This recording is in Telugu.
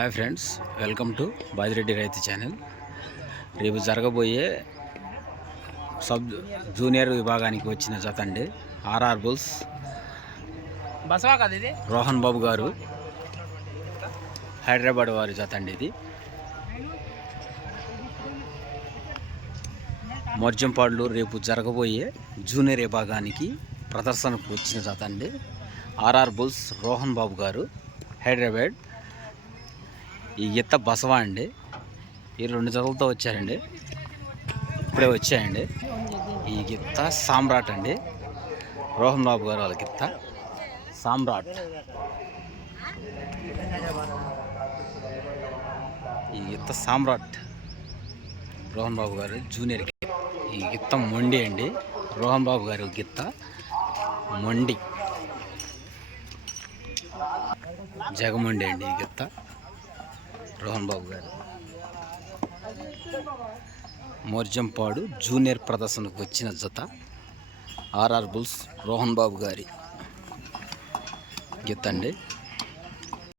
Hi friends welcome to Bajireddy రైతు ఛానల్. రేపు జరగబోయే సబ్ జూనియర్ విభాగానికి వచ్చిన జత అండి ఆర్ఆర్ బుల్స్ రోహన్ బాబు గారు. హైదరాబాద్ వారి జత అండి ఇది. మోర్జంపాడులో రేపు జరగబోయే జూనియర్ విభాగానికి ప్రదర్శనకు వచ్చిన జత అండి ఆర్ఆర్ బుల్స్ రోహన్ బాబు గారు హైదరాబాద్ ఈ ఈత బసవా అండి. ఈ రెండు జతలతో వచ్చారండి. ఇప్పుడే వచ్చాయండి. ఈ గిత్త సామ్రాట్ అండి. రోహన్ బాబు గారు వాళ్ళ గిత్త సామ్రాట్. ఈ గిత్త సామ్రాట్ రోహన్ బాబు గారు జూనియర్ ఈ గిత్త మొండి అండి. రోహన్ బాబు గారు గిత్త మొండి. జగమొండి అండి ఈ గిత్త. రోహన్ బాబు గారు. మోర్జంపాడు జూనియర్ ప్రదర్శనకు వచ్చిన జత ఆర్ఆర్ బుల్స్ రోహన్ బాబు గారి గిత్త అండి